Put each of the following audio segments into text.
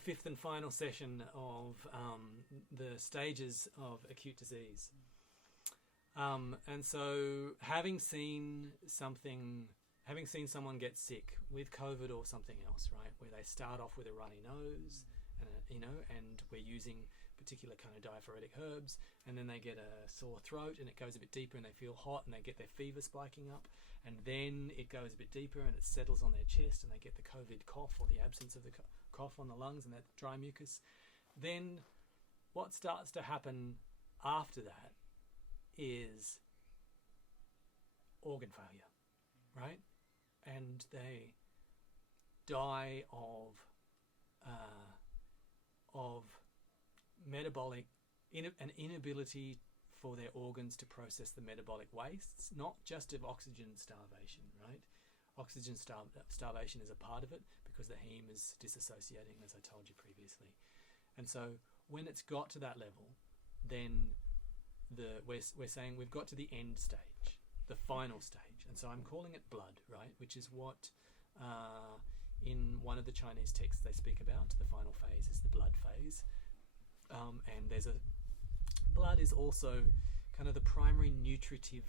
the fifth and final session of the stages of acute disease. And so having seen someone get sick with COVID or something else, right, where they start off with a runny nose, and we're using particular kind of diaphoretic herbs, and then they get a sore throat and it goes a bit deeper and they feel hot and they get their fever spiking up, and then it goes a bit deeper and it settles on their chest and they get the COVID cough or the absence of the cough on the lungs and that dry mucus. Then what starts to happen after that is organ failure, right? And they die of metabolic an inability for their organs to process the metabolic wastes, not just of oxygen starvation, right? Oxygen starvation is a part of it because the heme is disassociating, as I told you previously. And so when it's got to that level, then we're saying we've got to the end stage, the final stage. And so I'm calling it blood, right? Which is what in one of the Chinese texts they speak about. The final phase is the blood phase. And blood is also kind of the primary nutritive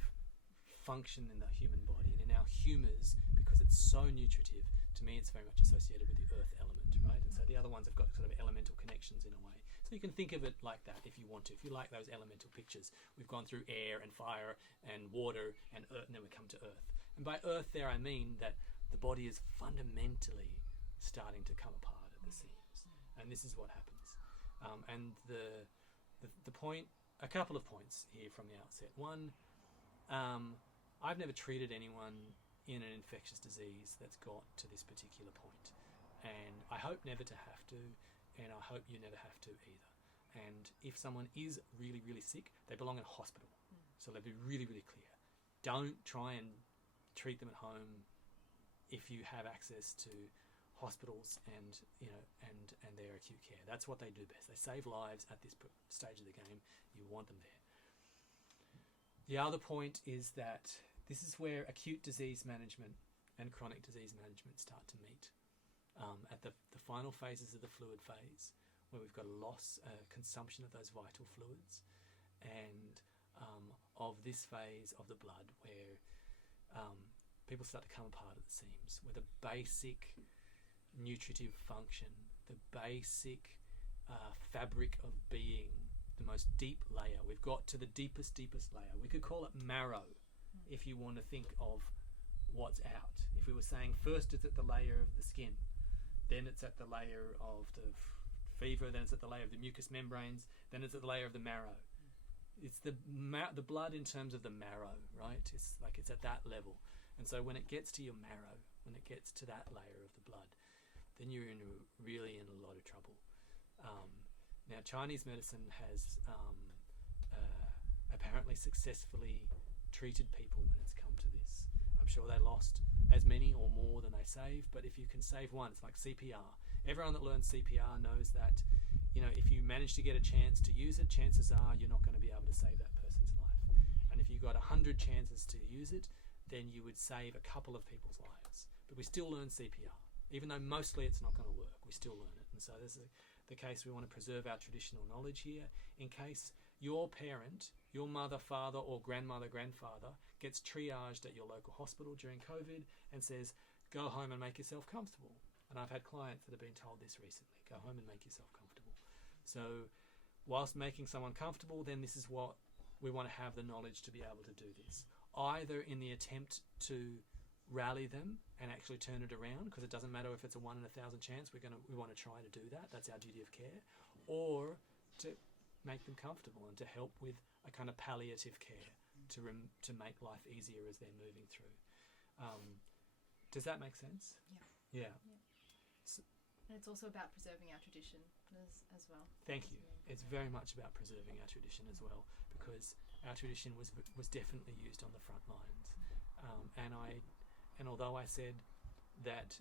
function in the human body and in our humours, because it's so nutritive. To me, it's very much associated with the earth element, right? And so the other ones have got sort of elemental connections in a way. So you can think of it like that if you want to. If you like those elemental pictures, we've gone through air and fire and water and earth, and then we come to earth. And by earth there, I mean that the body is fundamentally starting to come apart at the seams. And this is what happens. And the point, a couple of points here from the outset. One, I've never treated anyone in an infectious disease that's got to this particular point. And I hope never to have to, and I hope you never have to either. And if someone is really, really sick, they belong in a hospital. So let's be really, really clear. Don't try and treat them at home if you have access to hospitals and their acute care. That's what they do best. They save lives at this stage of the game. You want them there. The other point is that this is where acute disease management and chronic disease management start to meet. At the final phases of the fluid phase, where we've got a loss, consumption of those vital fluids, and of this phase of the blood where people start to come apart at the seams, where the basic nutritive function, the basic fabric of being, the most deep layer, we've got to the deepest layer. We could call it marrow if you want to think of what's out. If we were saying first it's at the layer of the skin, then it's at the layer of the fever, then it's at the layer of the mucous membranes, then it's at the layer of the marrow. It's the blood in terms of the marrow, right? It's like it's at that level. And so when it gets to your marrow, when it gets to that layer of the blood, then you're really in a lot of trouble. Now, Chinese medicine has apparently successfully treated people when it's come to this. I'm sure they lost as many or more than they saved, but if you can save one, it's like CPR. Everyone that learns CPR knows that, if you manage to get a chance to use it, chances are you're not going to be able to save that person's life. And if you got 100 chances to use it, then you would save a couple of people's lives. But we still learn CPR. Even though mostly it's not going to work, we still learn it. And so this is the case. We want to preserve our traditional knowledge here in case your parent, your mother, father, or grandmother, grandfather gets triaged at your local hospital during COVID and says, go home and make yourself comfortable. And I've had clients that have been told this recently, go home and make yourself comfortable. So whilst making someone comfortable, then this is what we want to have the knowledge to be able to do this. Either in the attempt to rally them and actually turn it around, because it doesn't matter if it's a 1 in 1,000 chance, we want to try to do that. That's our duty of care. Or to make them comfortable and to help with a kind of palliative care to make life easier as they're moving through. Does that make sense? Yeah. And it's also about preserving our tradition as well. Thank you. It's very much about preserving our tradition as well, because our tradition was definitely used on the front lines. And although I said that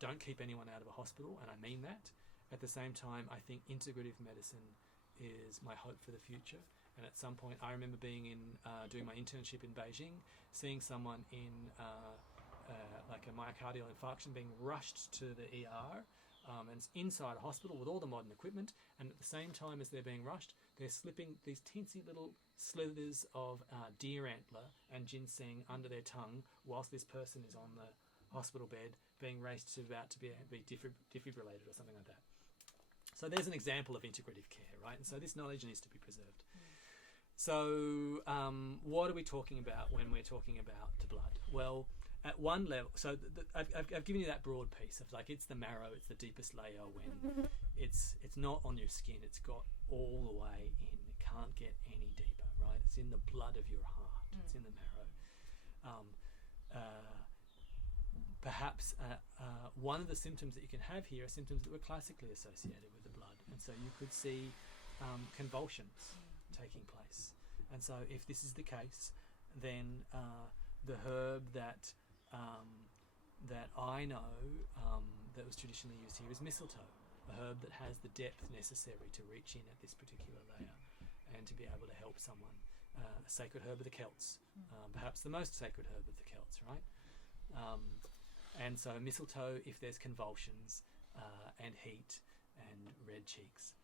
don't keep anyone out of a hospital, and I mean that, at the same time, I think integrative medicine is my hope for the future. And at some point, I remember being doing my internship in Beijing, seeing someone in like a myocardial infarction being rushed to the ER and it's inside a hospital with all the modern equipment, and at the same time as they're being rushed, they're slipping these teensy little slithers of deer antler and ginseng under their tongue whilst this person is on the hospital bed being raced to about to be defibrillated or something like that. So there's an example of integrative care, right? And so this knowledge needs to be preserved. So what are we talking about when we're talking about the blood? Well, at one level, so I've given you that broad piece of like it's the marrow, it's the deepest layer when it's not on your skin, it's got all the way in, it can't get any deeper, right? It's in the blood of your heart, it's in the marrow. Perhaps one of the symptoms that you can have here are symptoms that were classically associated with the blood, and so you could see convulsions taking place. And so if this is the case, then the herb that I know that was traditionally used here is mistletoe, a herb that has the depth necessary to reach in at this particular layer and to be able to help someone. A sacred herb of the Celts, perhaps the most sacred herb of the Celts, right? And so mistletoe if there's convulsions and heat and red cheeks.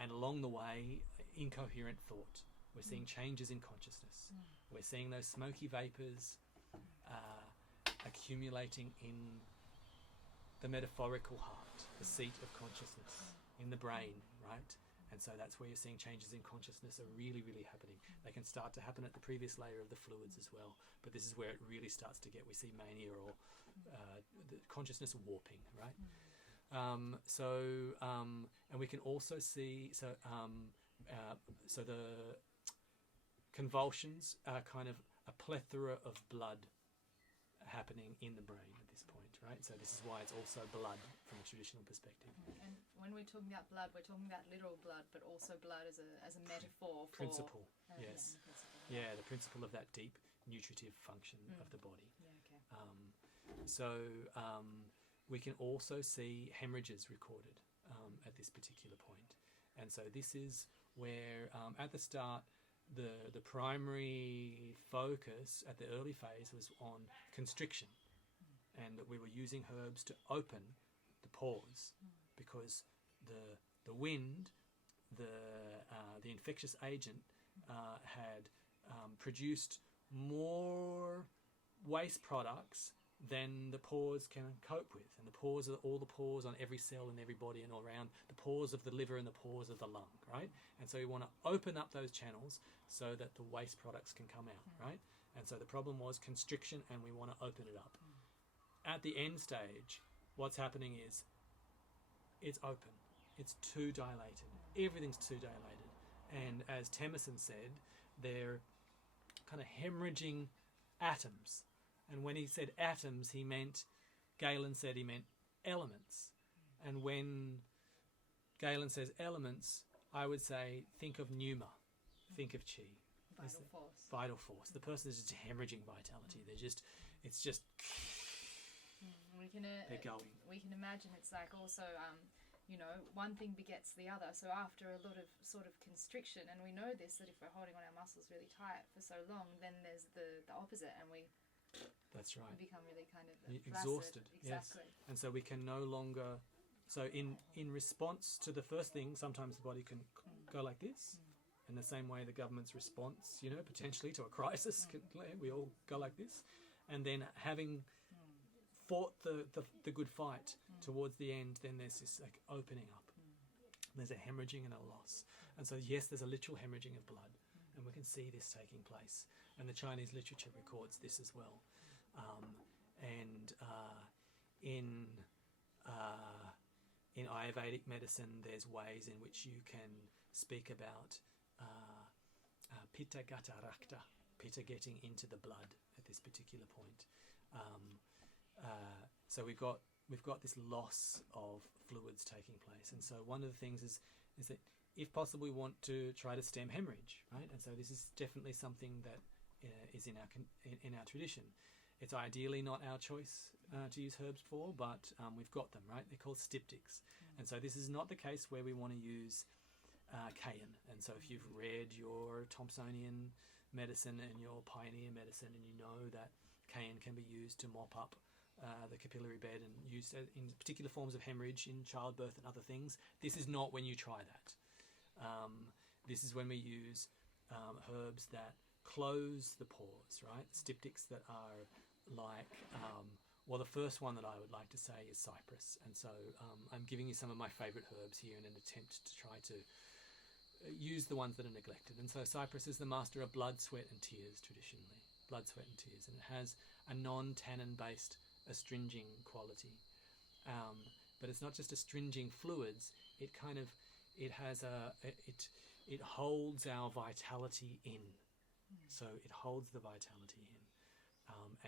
And along the way, incoherent thought. We're seeing changes in consciousness. We're seeing those smoky vapours accumulating in the metaphorical heart, the seat of consciousness, in the brain, right? And so that's where you're seeing changes in consciousness are really, really happening. They can start to happen at the previous layer of the fluids as well, but this is where it really starts to we see mania or the consciousness warping, right? And we can also see, so the convulsions are kind of a plethora of blood happening in the brain at this point, right? So this is why it's also blood from a traditional perspective. And when we're talking about blood, we're talking about literal blood, but also blood as a metaphor for... Principle, yes. Yeah, The principle of that deep nutritive function of the body. Yeah, okay. We can also see hemorrhages recorded at this particular point. And so this is where, at the start, the primary focus at the early phase was on constriction, and that we were using herbs to open the pores because the wind, the infectious agent had produced more waste products than the pores can cope with. And the pores are all the pores on every cell in every body and all around, the pores of the liver and the pores of the lung, right? And so we want to open up those channels so that the waste products can come out, right? And so the problem was constriction, and we want to open it up. At the end stage, what's happening is it's open. It's too dilated. Everything's too dilated. And as Temison said, they're kind of hemorrhaging atoms. And when he said atoms, Galen said he meant elements. And when Galen says elements, I would say think of pneuma, think of chi. Vital force. The person is just hemorrhaging vitality. It's just they're going. We can imagine it's like also, one thing begets the other. So after a lot of sort of constriction, and we know this, that if we're holding on our muscles really tight for so long, then there's the opposite, and that's right. We become really kind of exhausted. Exactly. Yes. And so we can no longer. So in response to the first thing, sometimes the body can go like this. In the same way, the government's response, potentially to a crisis, we all go like this. And then having fought the good fight towards the end, then there's this like opening up. There's a hemorrhaging and a loss. And so yes, there's a literal hemorrhaging of blood, and we can see this taking place. And the Chinese literature records this as well. In Ayurvedic medicine, there's ways in which you can speak about pitta gata rakta, pitta getting into the blood at this particular point. So we've got this loss of fluids taking place, and so one of the things is that if possible we want to try to stem hemorrhage, right? And so this is definitely something that is in our tradition. It's ideally not our choice to use herbs for, but we've got them, right? They're called styptics, and so this is not the case where we want to use cayenne. And so if you've read your Thompsonian medicine and your pioneer medicine, and you know that cayenne can be used to mop up the capillary bed and used in particular forms of hemorrhage in childbirth and other things. This is not when you try that. This is when we use herbs that close the pores, right? Styptics that are like, well, the first one that I would like to say is cypress. And so I'm giving you some of my favourite herbs here in an attempt to try to use the ones that are neglected. And so cypress is the master of blood, sweat and tears traditionally. Blood, sweat and tears. And it has a non-tannin based astringing quality. But it's not just astringing fluids, it holds our vitality in. So it holds the vitality in.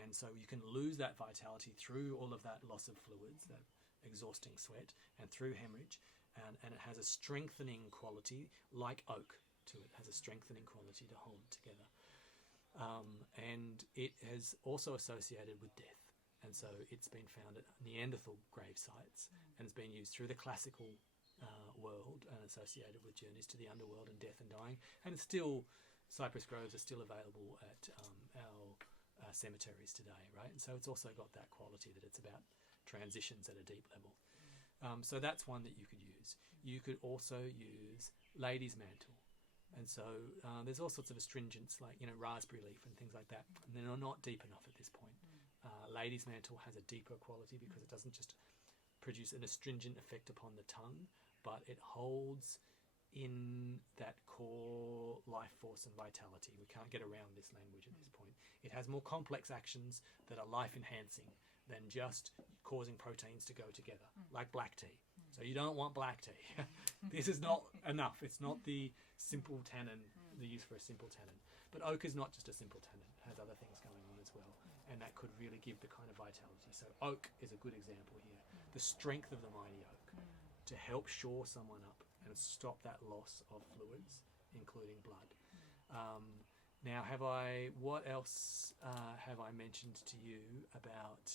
And so you can lose that vitality through all of that loss of fluids, that exhausting sweat, and through hemorrhage. And it has a strengthening quality like oak to it. It has a strengthening quality to hold it together. And it is also associated with death. And so it's been found at Neanderthal grave sites and it's been used through the classical world and associated with journeys to the underworld and death and dying. And it's still, cypress groves are still available at our cemeteries today, right? And so it's also got that quality that it's about transitions at a deep level. So that's one that you could use. You could also use lady's mantle. And so there's all sorts of astringents like, raspberry leaf and things like that. And they're not deep enough at this point. Lady's mantle has a deeper quality because it doesn't just produce an astringent effect upon the tongue, but it holds in that core life force and vitality. We can't get around this language at this point. It has more complex actions that are life enhancing than just causing proteins to go together, like black tea. So you don't want black tea. This is not enough. It's not the simple tannin, the use for a simple tannin. But oak is not just a simple tannin. It has other things going on as well. And that could really give the kind of vitality. So oak is a good example here. The strength of the mighty oak to help shore someone up and stop that loss of fluids, including blood. Now, what else have I mentioned to you about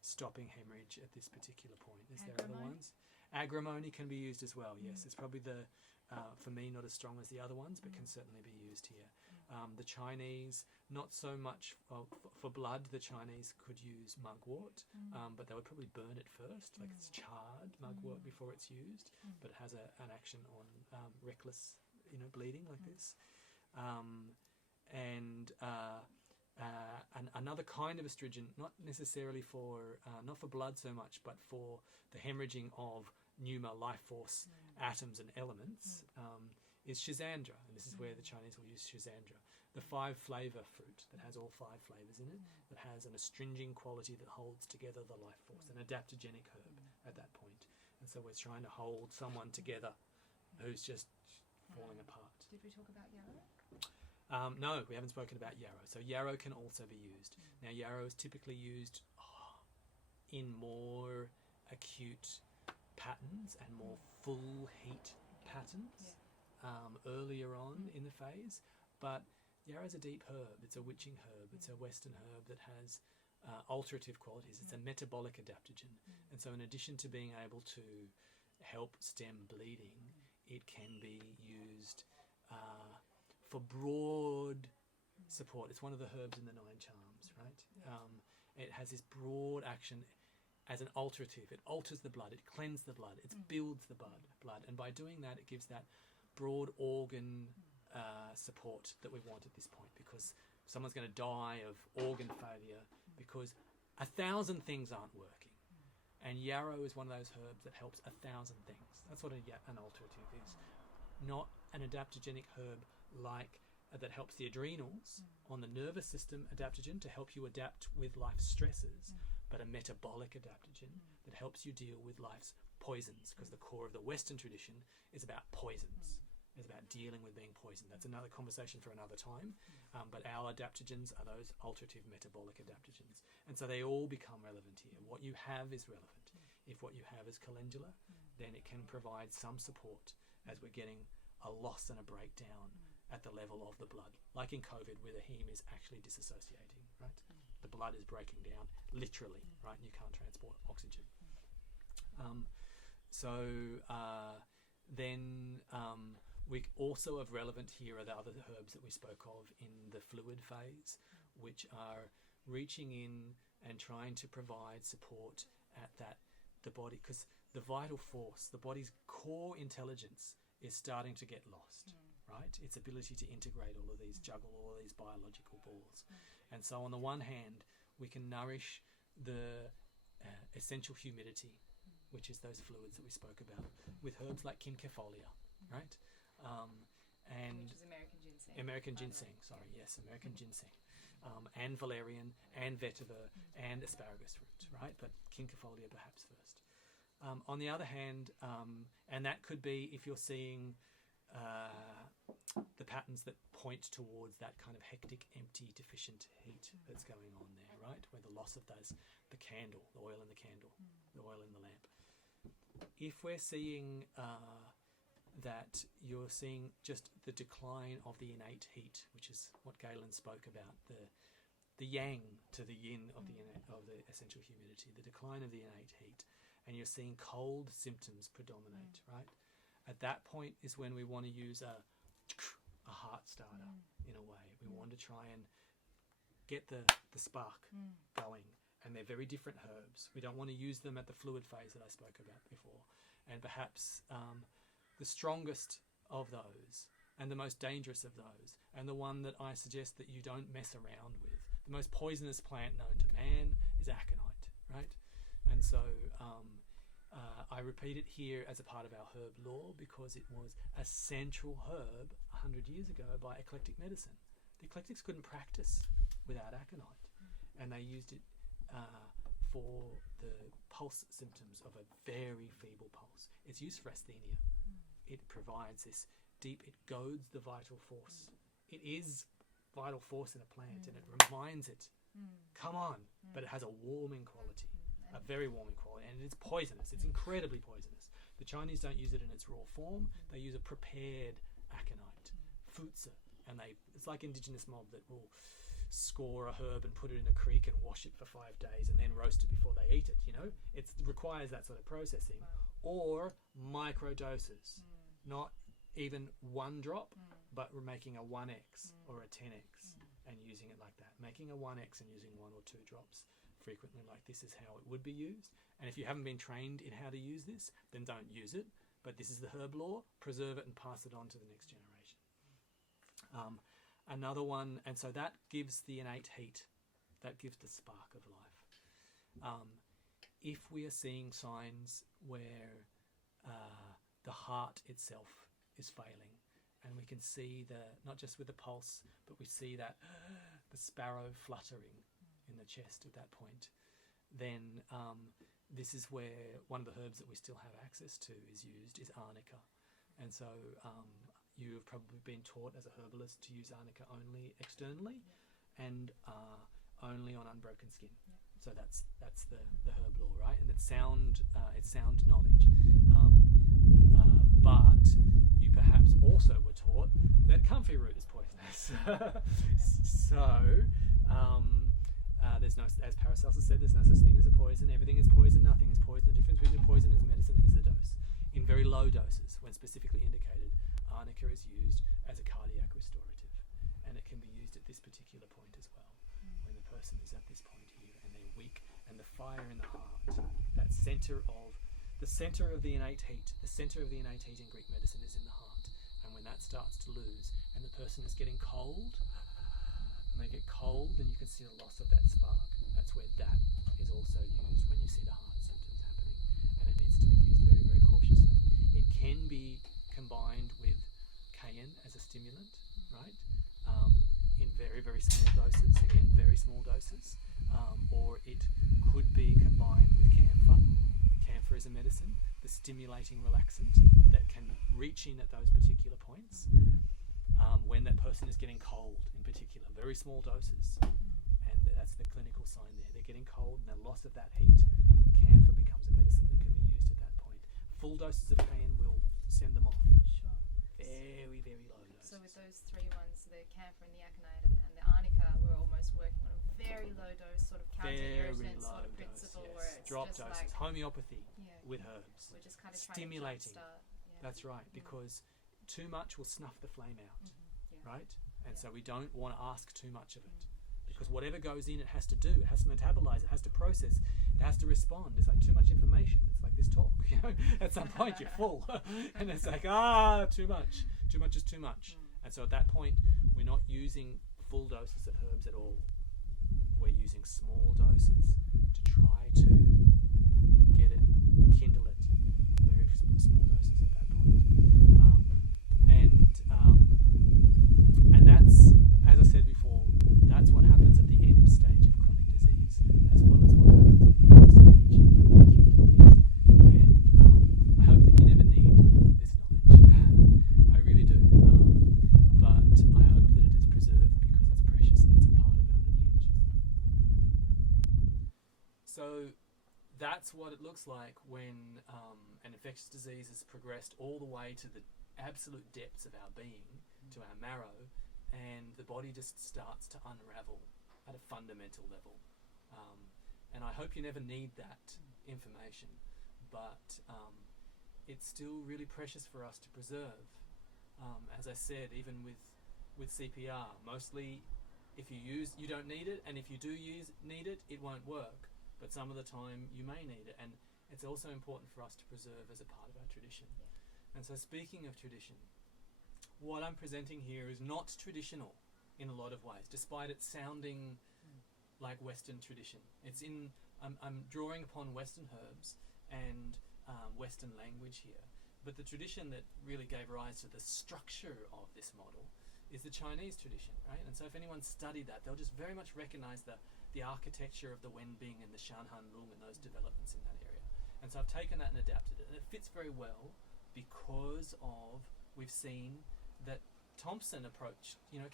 stopping hemorrhage at this particular point? Is there other ones? Agrimony can be used as well, yes. It's probably for me, not as strong as the other ones, but can certainly be used here. The Chinese, not so much for blood, the Chinese could use mugwort, but they would probably burn it first, like it's charred mugwort before it's used, but it has an action on reckless, bleeding like this. And another kind of astringent, not necessarily not for blood so much, but for the hemorrhaging of pneuma life force atoms and elements, is Schisandra. And this is where the Chinese will use Schisandra, the 5-flavour fruit that has all 5 flavours in it, that has an astringing quality that holds together the life force, an adaptogenic herb at that point. And so we're trying to hold someone together who's just falling apart. Did we talk about yarrow? No, we haven't spoken about yarrow. So yarrow can also be used. Now yarrow is typically used in more acute patterns and more full heat patterns earlier on in the phase. But yarrow is a deep herb. It's a witching herb. It's a Western herb that has alterative qualities. It's a metabolic adaptogen. And so in addition to being able to help stem bleeding, it can be used for broad support. It's one of the herbs in the 9 charms, right? It has this broad action as an alterative. It alters the blood. It cleanses the blood. It builds the blood. And by doing that, it gives that broad organ support that we want at this point, because someone's going to die of organ failure because 1,000 things aren't working. And yarrow is one of those herbs that helps 1,000 things. That's what an alterative is. Not an adaptogenic herb like that helps the adrenals on the nervous system adaptogen to help you adapt with life's stresses, but a metabolic adaptogen that helps you deal with life's poisons, because the core of the Western tradition is about poisons. It's about dealing with being poisoned. That's another conversation for another time. But our adaptogens are those alterative metabolic adaptogens. And so they all become relevant here. What you have is relevant. If what you have is calendula, then it can provide some support as we're getting a loss and a breakdown at the level of the blood. Like in COVID, where the heme is actually disassociating, right? The blood is breaking down, literally, right? And you can't transport oxygen. We also of relevant here are the other herbs that we spoke of in the fluid phase, which are reaching in and trying to provide support at the body, because the vital force, the body's core intelligence is starting to get lost, right? Its ability to integrate all of these, juggle all of these biological balls. And so on the one hand, we can nourish the essential humidity, which is those fluids that we spoke about, with herbs like kinkefolia, right? And which is American ginseng. American ginseng, sorry, yes, American ginseng. And valerian, and vetiver, and asparagus root, right? But kinkefolia perhaps first. On the other hand, and that could be if you're seeing the patterns that point towards that kind of hectic, empty, deficient heat that's going on there, right? Where the loss of the candle, the oil in the candle, the oil in the lamp. If we're seeing that you're seeing just the decline of the innate heat, which is what Galen spoke about, the yang to the yin of the essential humidity, the decline of the innate heat, and you're seeing cold symptoms predominate, right? At that point is when we want to use a heart starter in a way. We want to try and get the spark going, and they're very different herbs. We don't want to use them at the fluid phase that I spoke about before, and perhaps the strongest of those and the most dangerous of those, and the one that I suggest that you don't mess around with, the most poisonous plant known to man is aconite, right? And so I repeat it here as a part of our herb lore because it was a central herb 100 years ago by eclectic medicine. The eclectics couldn't practice without aconite, and they used it for the pulse symptoms of a very feeble pulse. It's used for asthenia. It provides this deep, it goads the vital force. It is vital force in a plant, and it reminds it, come on, but it has a warming quality, a very warming quality, and it's poisonous. It's incredibly poisonous. The Chinese don't use it in its raw form. They use a prepared aconite, futsa, and it's like indigenous mob that will score a herb and put it in a creek and wash it for 5 days and then roast it before they eat it, you know? It requires that sort of processing. Or micro doses, not even 1 drop, but we're making a 1x or a 10x and using it like that. Making a 1x and using 1 or 2 drops frequently like this is how it would be used. And if you haven't been trained in how to use this, then don't use it. But this is the herb lore. Preserve it and pass it on to the next generation. Another one, and so that gives the innate heat. That gives the spark of life. If we are seeing signs where the heart itself is failing, and we can see not just with the pulse, but we see that the sparrow fluttering in the chest at that point, then this is where one of the herbs that we still have access to is arnica. And so you have probably been taught as a herbalist to use arnica only externally and only on unbroken skin. So that's the herb lore, right? And it's sound knowledge. But you perhaps also were taught that comfrey root is poisonous. So there's no, as Paracelsus said, there's no such thing as a poison. Everything is poison, nothing is poison. The difference between poison and medicine is the dose. In very low doses, when specifically indicated, arnica is used as a cardiac restorative, and it can be used at this particular point as well, when the person is at this point here and they're weak, and the fire in the heart, that center of the innate heat, the center of the innate heat in Greek medicine is in the heart, and when that starts to lose and the person is getting cold, and they get cold, then you can see a loss of that spark. That's where that is also used when you see the heart symptoms happening, and it needs to be used very, very cautiously. It can be combined with cayenne as a stimulant, right? In very, very small doses, again, very small doses, or it could be combined with camphor. Camphor is a medicine, the stimulating relaxant that can reach in at those particular points when that person is getting cold in particular, very small doses, and that's the clinical sign there. They're getting cold and the loss of that heat, camphor becomes a medicine that can be used at that point. Full doses of cayenne will send them off. Sure. Very, very low doses. So with those 3 ones, the camphor and the aconite and the arnica, we're almost working on a very low dose sort of counter-irritant sort of principle, yes. Where it's drop just doses, like homeopathy with herbs. We're just kind of stimulating. Trying to That's right, because too much will snuff the flame out, right? And so we don't want to ask too much of it, because whatever goes in, it has to do. It has to metabolize. It has to process. It has to respond. It's like too much information. It's like this talk. At some point you're full, and it's like too much. Too much is too much. And so at that point, we're not using full doses of herbs at all. We're using small doses to try to get it, kindle it, very small doses at that point. And that's, as I said before, that's what happens at the end stage of chronic disease, as well as what happens at the end stage of acute disease. And I hope that you never need this knowledge. I really do. But I hope that it is preserved because it's precious and it's a part of our lineage. So that's what it looks like when an infectious disease has progressed all the way to the absolute depths of our being, to our marrow, and the body just starts to unravel at a fundamental level. And I hope you never need that information, but it's still really precious for us to preserve. As I said, even with CPR, mostly if you don't need it, and if you do need it, it won't work. But some of the time you may need it, and it's also important for us to preserve as a part of our tradition. And so speaking of tradition, what I'm presenting here is not traditional in a lot of ways, despite it sounding like Western tradition. I'm drawing upon Western herbs and Western language here, but the tradition that really gave rise to the structure of this model is the Chinese tradition, right? And so if anyone studied that, they'll just very much recognize the architecture of the Wenbing and the Shanhanlong and those developments in that area. And so I've taken that and adapted it, and it fits very well because we've seen that Thompson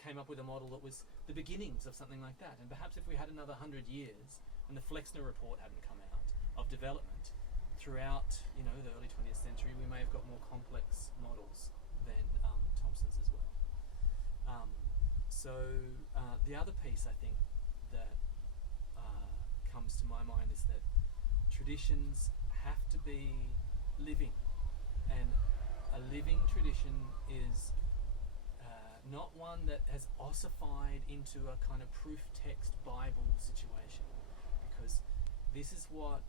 came up with a model that was the beginnings of something like that. And perhaps if we had another 100 years and the Flexner report hadn't come out of development throughout, the early 20th century, we may have got more complex models than Thompson's as well. The other piece I think that comes to my mind is that traditions have to be living, and a living tradition is not one that has ossified into a kind of proof text Bible situation, because this is what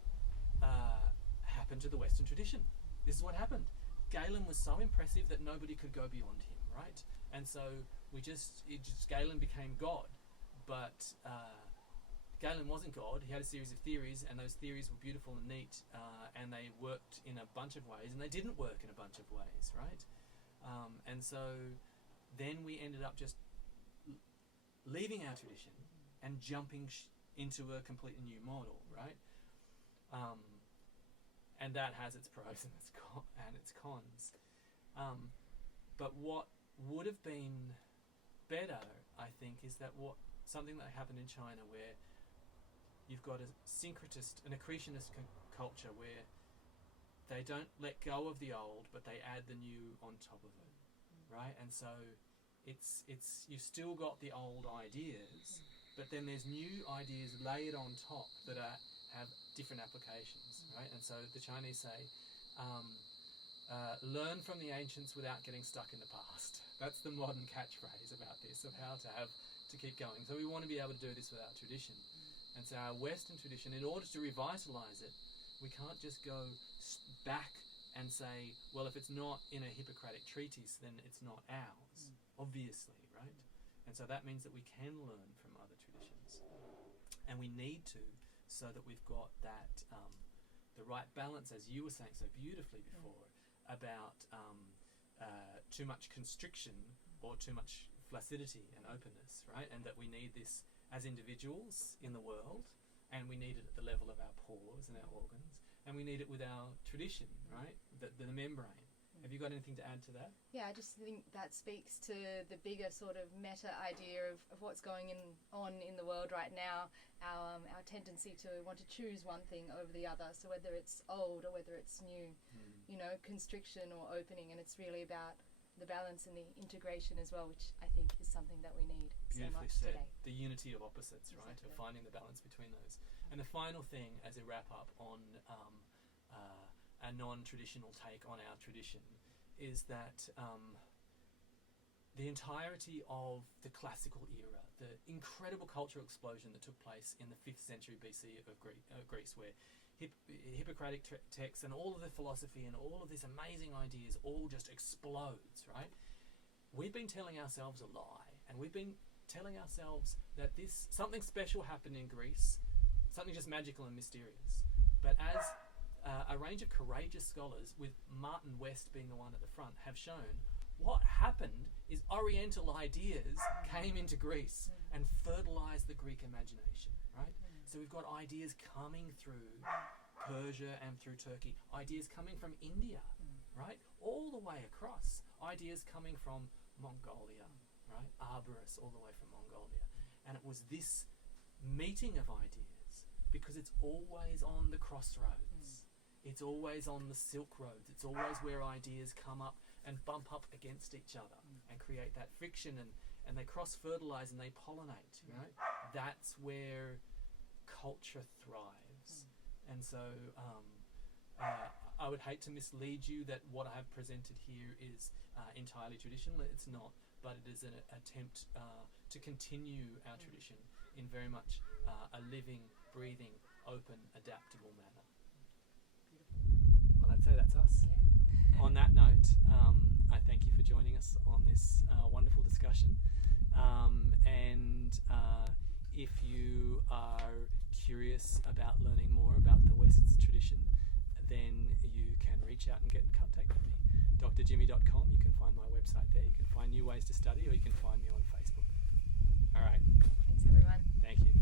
happened to the Western tradition. This is what happened. Galen was so impressive that nobody could go beyond him, right? And so Galen became God, but Galen wasn't God. He had a series of theories, and those theories were beautiful and neat, and they worked in a bunch of ways, and they didn't work in a bunch of ways, right? And so then we ended up just leaving our tradition and jumping into a completely new model, right? And that has its pros and its cons. But what would have been better, I think, is that something that happened in China, where you've got an accretionist culture where they don't let go of the old, but they add the new on top of it, right? And so you've still got the old ideas, but then there's new ideas layered on top that have different applications, right? And so the Chinese say, learn from the ancients without getting stuck in the past. That's the modern catchphrase about this, of how to keep going. So we want to be able to do this with our tradition. And so our Western tradition, in order to revitalize it, we can't just go back and say, well, if it's not in a Hippocratic treatise, then it's not ours, obviously, right? And so that means that we can learn from other traditions. And we need to, so that we've got that, the right balance, as you were saying so beautifully before, about too much constriction or too much flaccidity and openness, right? And that we need this as individuals in the world, and we need it at the level of our pores and our organs, and we need it with our tradition, right? The membrane. Have you got anything to add to that? Yeah, I just think that speaks to the bigger sort of meta idea of what's going on in the world right now, our tendency to want to choose one thing over the other. So whether it's old or whether it's new, constriction or opening, and it's really about the balance and the integration as well, which I think is something that we need so much said. today. The unity of opposites, right? Exactly. Of finding the balance between those. And the final thing, as a wrap up on a non-traditional take on our tradition, is that the the entirety of the classical era, the incredible cultural explosion that took place in the 5th century BC of Greece, where Hippocratic texts and all of the philosophy and all of these amazing ideas all just explodes, right? We've been telling ourselves a lie, and we've been telling ourselves that something special happened in Greece, something just magical and mysterious. But as a range of courageous scholars, with Martin West being the one at the front, have shown, what happened is Oriental ideas came into Greece and fertilized the Greek imagination, right? So we've got ideas coming through Persia and through Turkey, ideas coming from India, right? All the way across, ideas coming from Mongolia, right? Arborist, all the way from Mongolia. And it was this meeting of ideas, because it's always on the crossroads. It's always on the Silk Roads. It's always where ideas come up and bump up against each other and create that friction, and they cross-fertilize and they pollinate, right? That's where culture thrives. And so I would hate to mislead you that what I have presented here is entirely traditional. It's not, but it is an attempt to continue our tradition in very much a living, breathing, open, adaptable manner. Well, I'd say that's us. Yeah. On that note, I thank you for joining us on this wonderful discussion. And if you are curious about learning more about the West's tradition, then you can reach out and get in contact with me. drjimmy.com, you can find my website there. You can find new ways to study, or you can find me on Facebook. All right. Thanks, everyone. Thank you.